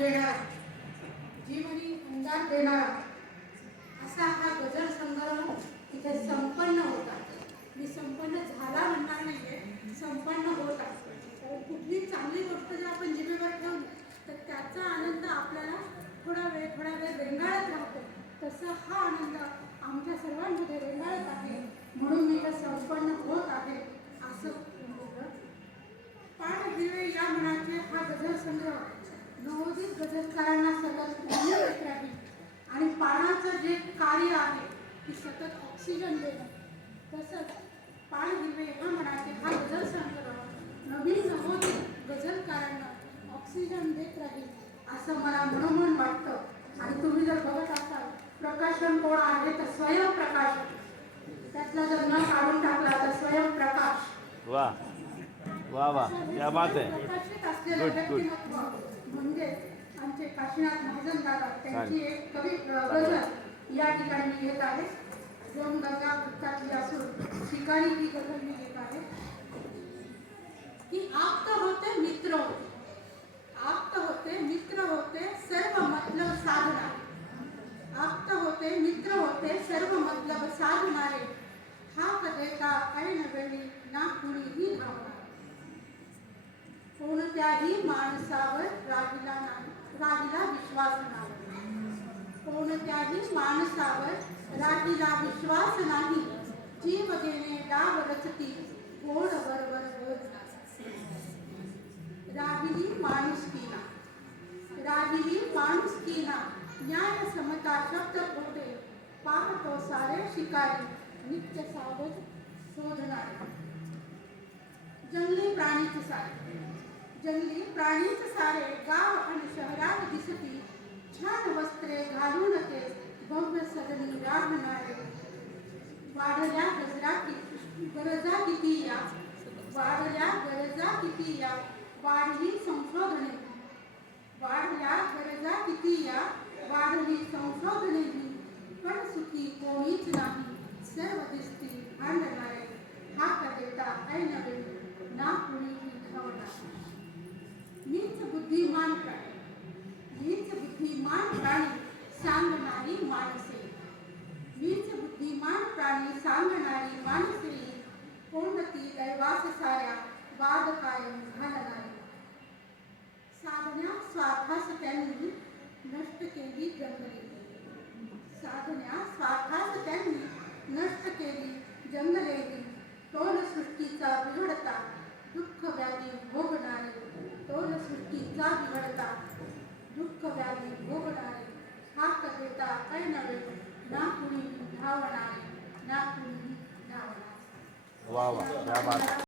देणारा. जीवनी अंदाज देणारा. असा हा गजल संग्रह इथे संपन्न होता मी संपन्न झाला म्हणणार नाहीये संपन्न होता कारण कुठली चांगली गोष्ट जर आपण जिभेवर ठेवली तर त्याचा आनंद आपल्याला थोडा वेळ थोडा वेळ रेंगाळत राहतो. तसा हा आनंद आमच्या सर्वांमध्ये रेंगाळत आहे म्हणून मी इथं संपन्न होत आहे असं बोललं पाण हिरवे या मनाचे हा गझल संग्रह गझलकारांना सतत देत राहील आणि पानाचं जे कार्य आहे की सतत ऑक्सिजन देणं तसंच पाण हिरवे या मनाचे हा गझल संग्रह नवीन नवोदित गझलकारांना ऑक्सिजन देत राहील असं मला मनोमन वाटतं. आणि तुम्ही जर बघत असाल प्रकाशन कोण आहे तर स्वयंप्रकाशन त्यातला जर न काढून टाकला तर स्वयंप्रकाश वा. वा वा. क्या बात आहे म्हणजे आमचे काशीनाथ महाजन दादा त्यांची. एक कवी गझल या ठिकाणी मी घेत आहे. दोन गंगा वृत्तातली असून शिकारी ही गझल मी घेत आहे. की आप्त होते मित्र होते आप्त होते मित्र होते सर्व मतलब साधना. आप्त होते मित्र होते सर्व मतलब साधणारे हाक देता ऐन वेळी ना कुणीही धावणार कोणत्याही नाही राहिला कोणत्याही माणसावर राहिला विश्वास नाही. जीव घेणे डाव रचती गोड बरोबर बोल राहिली माणुसकीना राहिली माणुसकीना न्याय समता शब्द खोटे पाहतो सारे शिकारी नित्य सावध शोधणारे. जंगली प्राणीच सारे. जंगली प्राणीच सारे गाव आणि शहरात दिसती छान वस्त्रे घालून ते भव्य सदनी राहणारे वाढल्या गजरा कि गरजा किती या? वाढल्या गरजा किती या? वाढली संशोधने. वाढल्या गरजा किती या? वाढली संशोधने. पण सुखी कोणीच नाही. सर्व दिसतील. मीच बुद्धिमान प्राणी सांगणारी माणसे कोणती दैवास साऱ्या वाद कायम घालणारी साधण्या स्वार्थास त्यांनी नष्ट केली जंगले साधण्या स्वार्थास त्यांनी नष्ट केली जंगलेली तोल सृष्टीचा बिघडता दुःख व्याधी भोगणारे तोल सृष्टीचा बिघडता, दुःख व्याधी भोगणारे. हा कविता काय नव्हे ना कुणी धावणार ना कुणी धावणार. वा वा.